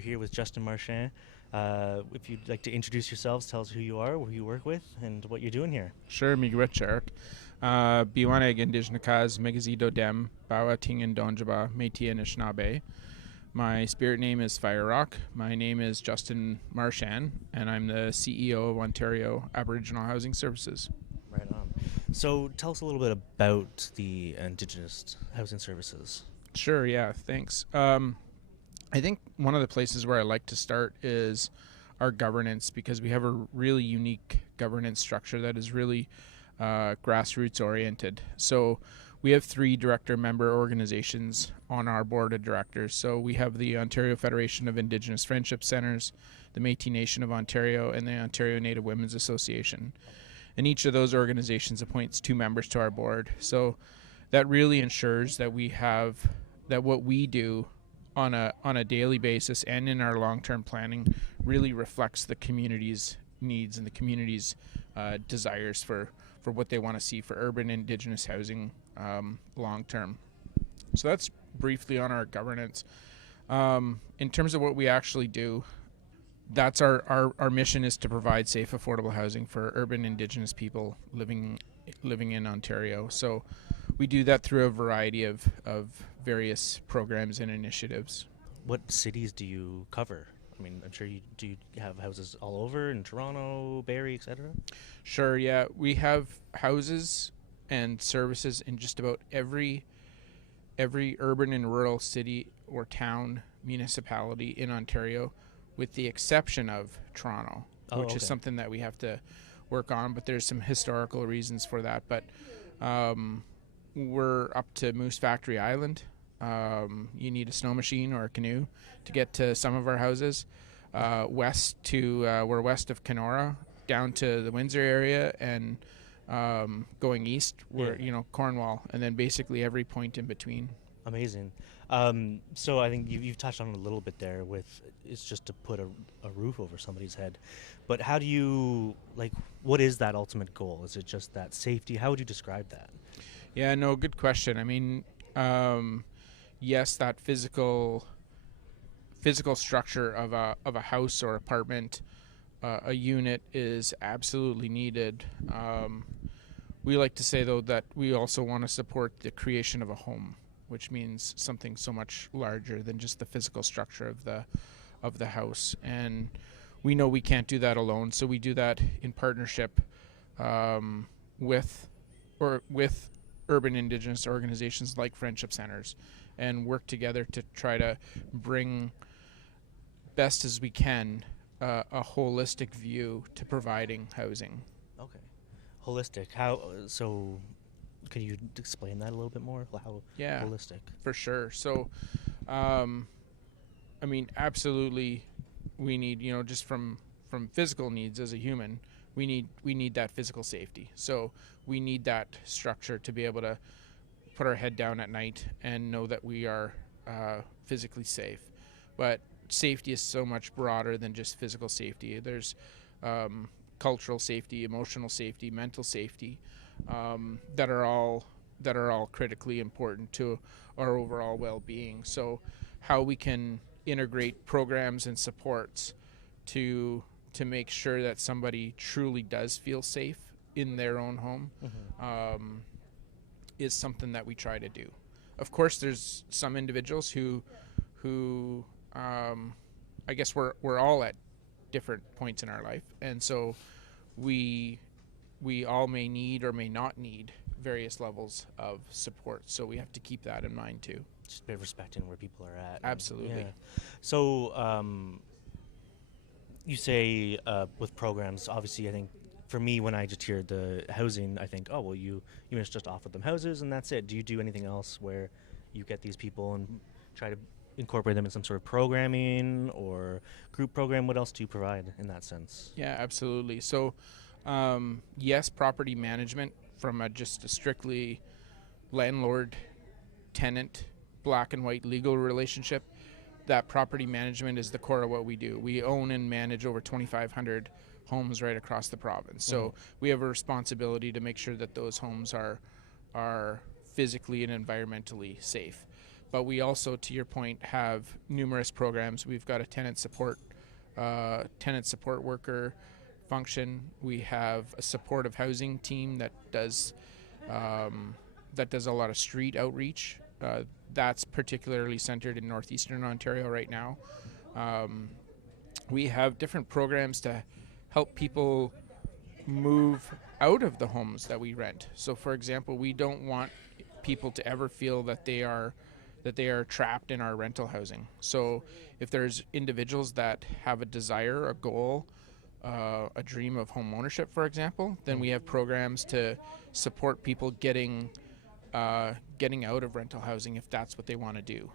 We're here with Justin Marchand. If you'd like to introduce yourselves, tell us who you are, who you work with, and what you're doing here. Sure, miigwech Biwaneg Indigenous Megazido Dem, Bawa Tingin Donjaba, Métis Anishinaabe. My spirit name is Fire Rock. My name is Justin Marchand, and I'm the CEO of Ontario Aboriginal Housing Services. Right on. So tell us a little bit about the Indigenous Housing Services. Sure, yeah, thanks. I think one of the places where I like to start is our governance, because we have a really unique governance structure that is really grassroots oriented. So we have 3 director member organizations on our board of directors. So we have the Ontario Federation of Indigenous Friendship Centres, the Métis Nation of Ontario, and the Ontario Native Women's Association. And each of those organizations appoints 2 members to our board. So that really ensures that we have that what we do on a daily basis and in our long-term planning really reflects the community's needs and the community's desires for what they want to see for urban Indigenous housing long-term. So that's briefly on our governance. In terms of what we actually do, that's our mission is to provide safe, affordable housing for urban Indigenous people living in Ontario. So we do that through a variety of various programs and initiatives. What cities do you cover? I mean, I'm sure you have houses all over in Toronto, Barrie, etc. Sure, yeah. We have houses and services in just about every urban and rural city or town municipality in Ontario, with the exception of Toronto, which is something that we have to work on, but there's some historical reasons for that. But we're up to Moose Factory Island. You need a snow machine or a canoe to get to some of our houses. We're west of Kenora, down to the Windsor area, and going east, we're Cornwall, and then basically every point in between. Amazing. So I think you've touched on it a little bit there with it's just to put a roof over somebody's head. But how do you, what is that ultimate goal? Is it just that safety? How would you describe that? Yeah, no, good question. I mean, yes, that physical structure of a house or apartment, a unit is absolutely needed. We like to say, though, that we also want to support the creation of a home, which means something so much larger than just the physical structure of the house. And we know we can't do that alone, so we do that in partnership with urban Indigenous organizations like Friendship Centres, and work together to try to bring best as we can a holistic view to providing housing. Okay. Holistic. How so? Could you explain that a little bit more? How holistic? For sure. So, I mean, absolutely, we need, just from physical needs as a human, we need that physical safety. So we need that structure to be able to put our head down at night and know that we are physically safe. But safety is so much broader than just physical safety. There's cultural safety, emotional safety, mental safety, that are all critically important to our overall well-being. So how we can integrate programs and supports to make sure that somebody truly does feel safe in their own home is something that we try to do. Of course, there's some individuals who I guess we're all at different points in our life, and so we all may need or may not need various levels of support. So we have to keep that in mind too. Just a bit of respecting where people are at. Absolutely. Yeah. So you say with programs, obviously, I think for me, when I just hear the housing, I think, oh, well, you must just offer them houses and that's it. Do you do anything else where you get these people and try to incorporate them in some sort of programming or group program? What else do you provide in that sense? Yeah, absolutely. So, yes, property management from just a strictly landlord-tenant, black and white legal relationship. That property management is the core of what we do. We own and manage over 2,500 homes right across the province. So we have a responsibility to make sure that those homes are physically and environmentally safe. But we also, to your point, have numerous programs. We've got a tenant support worker function. We have a supportive housing team that does a lot of street outreach. That's particularly centered in northeastern Ontario right now. We have different programs to help people move out of the homes that we rent. So, for example, we don't want people to ever feel that they are trapped in our rental housing. So, if there's individuals that have a desire, a goal, a dream of home ownership, for example, then we have programs to support people getting out of rental housing if that's what they want to do.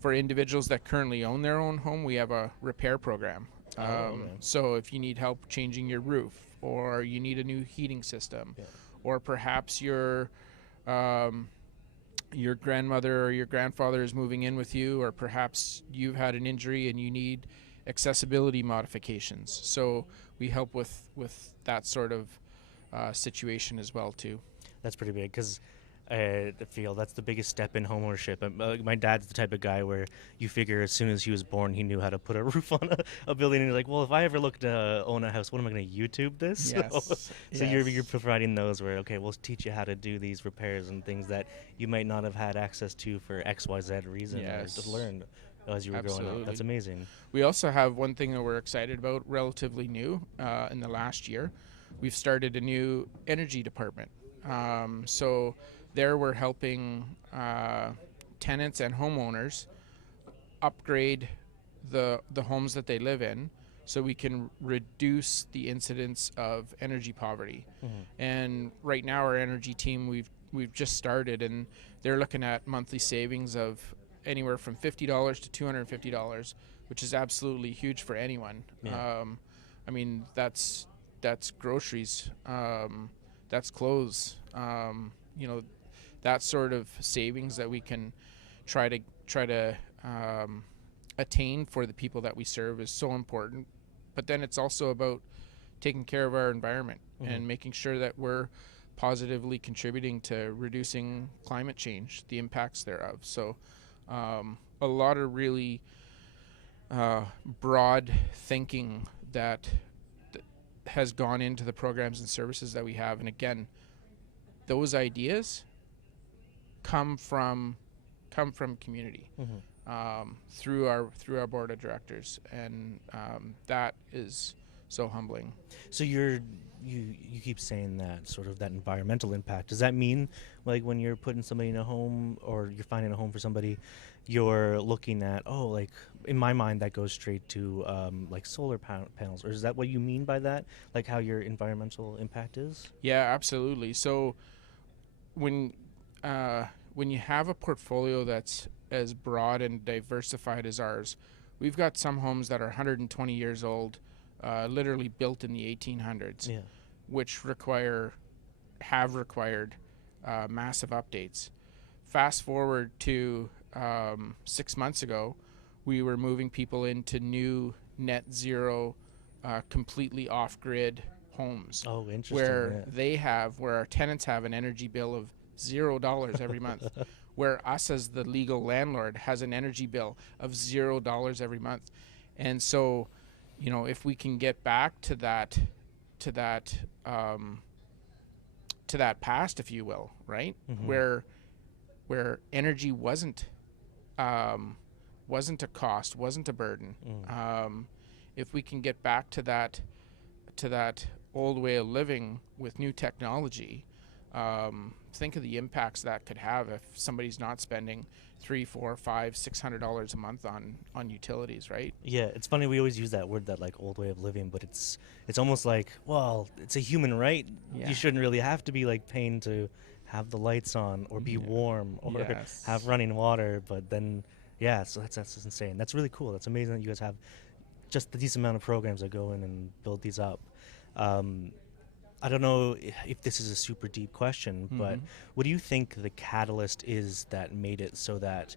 For individuals that currently own their own home, we have a repair program. Okay. So if you need help changing your roof, or you need a new heating system, or perhaps your grandmother or your grandfather is moving in with you, or perhaps you've had an injury and you need accessibility modifications. So we help with that sort of situation as well too. That's pretty big because I feel that's the biggest step in homeownership. My dad's the type of guy where you figure as soon as he was born, he knew how to put a roof on a building. And you're like, well, if I ever look to own a house, what am I going to YouTube this? Yes. So you're providing those where, okay, we'll teach you how to do these repairs and things that you might not have had access to for X, Y, Z reason, or just learned as you were growing up. That's amazing. We also have one thing that we're excited about, relatively new in the last year. We've started a new energy department. So there we're helping tenants and homeowners upgrade the homes that they live in so we can reduce the incidence of energy poverty. And right now our energy team, we've just started, and they're looking at monthly savings of anywhere from $50 to $250, which is absolutely huge for anyone. I mean, that's groceries, that's clothes, that sort of savings that we can try to attain for the people that we serve is so important. But then it's also about taking care of our environment and making sure that we're positively contributing to reducing climate change, the impacts thereof. So a lot of really broad thinking that has gone into the programs and services that we have. And again, those ideas come from community through our board of directors, and that is so humbling. So you keep saying that sort of that environmental impact. Does that mean like when you're putting somebody in a home or you're finding a home for somebody, you're looking at, like in my mind that goes straight to like solar panels, or is that what you mean by that, like how your environmental impact is? Yeah, absolutely. So when you have a portfolio that's as broad and diversified as ours, we've got some homes that are 120 years old, literally built in the 1800s, which have required massive updates. Fast forward to 6 months ago, we were moving people into new net zero, completely off-grid homes. Oh, interesting. Where our tenants have an energy bill of $0 every month, where us as the legal landlord has an energy bill of $0 every month. And so, if we can get back to that past, if you will, right, where energy wasn't a cost, wasn't a burden. If we can get back to that old way of living with new technology, think of the impacts that could have if somebody's not spending $300, $400, $500, $600 a month on utilities, right? Yeah, it's funny we always use that word, that like old way of living, but it's almost like, well, it's a human right. You shouldn't really have to be like paying to have the lights on or be warm or have running water, but then so that's insane. That's really cool. That's amazing that you guys have just the decent amount of programs that go in and build these up. I don't know if this is a super deep question, but what do you think the catalyst is that made it so that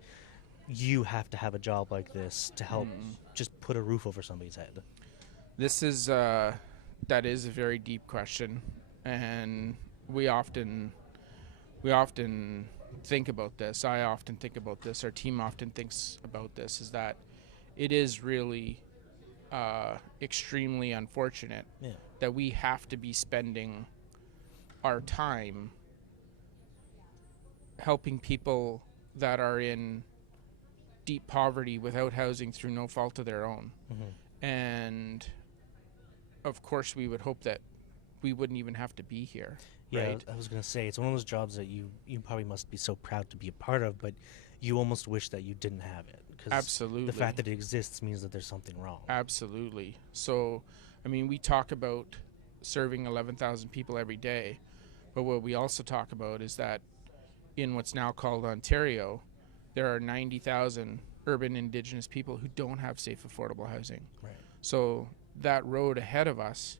you have to have a job like this to help just put a roof over somebody's head? This is that is a very deep question, and we often think about this, I often think about this, our team often thinks about this, is that it is really extremely unfortunate Yeah. that we have to be spending our time helping people that are in deep poverty without housing through no fault of their own. And of course, we would hope that we wouldn't even have to be here. Yeah, Right? I was gonna say it's one of those jobs that you probably must be so proud to be a part of, but you almost wish that you didn't have it because Absolutely. the fact that it exists means that there's something wrong. Absolutely. So, I mean, we talk about serving 11,000 people every day, but what we also talk about is that in what's now called Ontario, there are 90,000 urban Indigenous people who don't have safe, affordable housing. Right. So that road ahead of us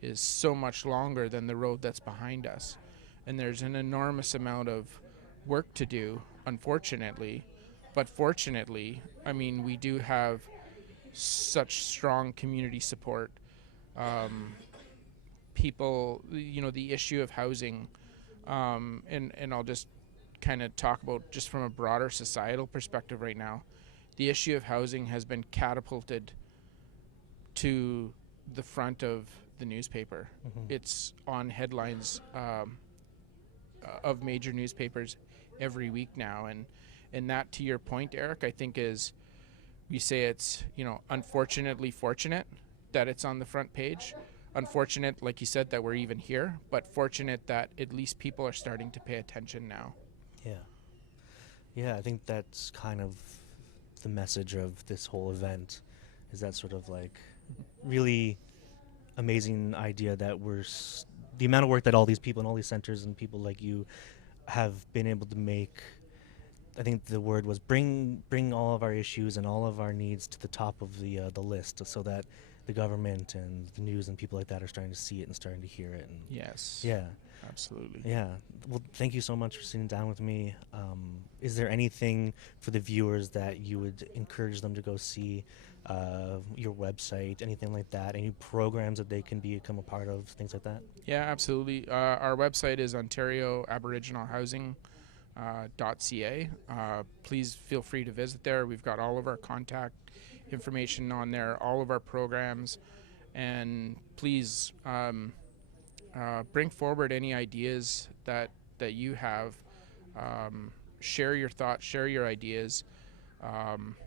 is so much longer than the road that's behind us. And there's an enormous amount of work to do, unfortunately. But fortunately, I mean, we do have such strong community support. People, the issue of housing, and I'll just kind of talk about just from a broader societal perspective right now, the issue of housing has been catapulted to the front of the newspaper. It's on headlines of major newspapers every week now, and that, to your point, Eric, I think is, we say it's unfortunately fortunate that it's on the front page. Unfortunate, like you said, that we're even here, but fortunate that at least people are starting to pay attention now. Yeah, I think that's kind of the message of this whole event, is that sort of like really amazing idea that the amount of work that all these people and all these centers and people like you have been able to make. I think the word was bring all of our issues and all of our needs to the top of the list, so that the government and the news and people like that are starting to see it and starting to hear it. And Yes. yeah, Absolutely. yeah. Well, thank you so much for sitting down with me. Is there anything for the viewers that you would encourage them to go see? Your website, anything like that? Any programs that they can become a part of, things like that? Yeah, absolutely. Our website is Ontario Aboriginal Housing .ca. Please feel free to visit there. We've got all of our contact information on there, all of our programs, and please bring forward any ideas that you have. Share your thoughts, share your ideas.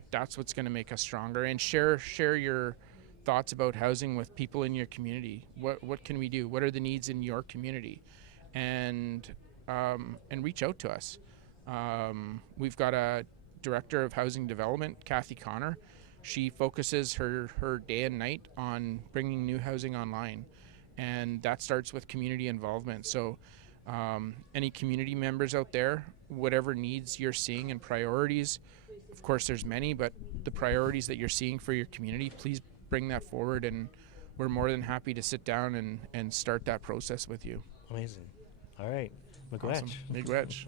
That's what's going to make us stronger. And share your thoughts about housing with people in your community. What can we do? What are the needs in your community? And reach out to us. We've got a director of housing development, Kathy Connor. She focuses her day and night on bringing new housing online, and that starts with community involvement. So any community members out there, whatever needs you're seeing and priorities, of course there's many, but the priorities that you're seeing for your community, please bring that forward, and we're more than happy to sit down and start that process with you. Amazing. All right. Miigwech. Awesome. Miigwech.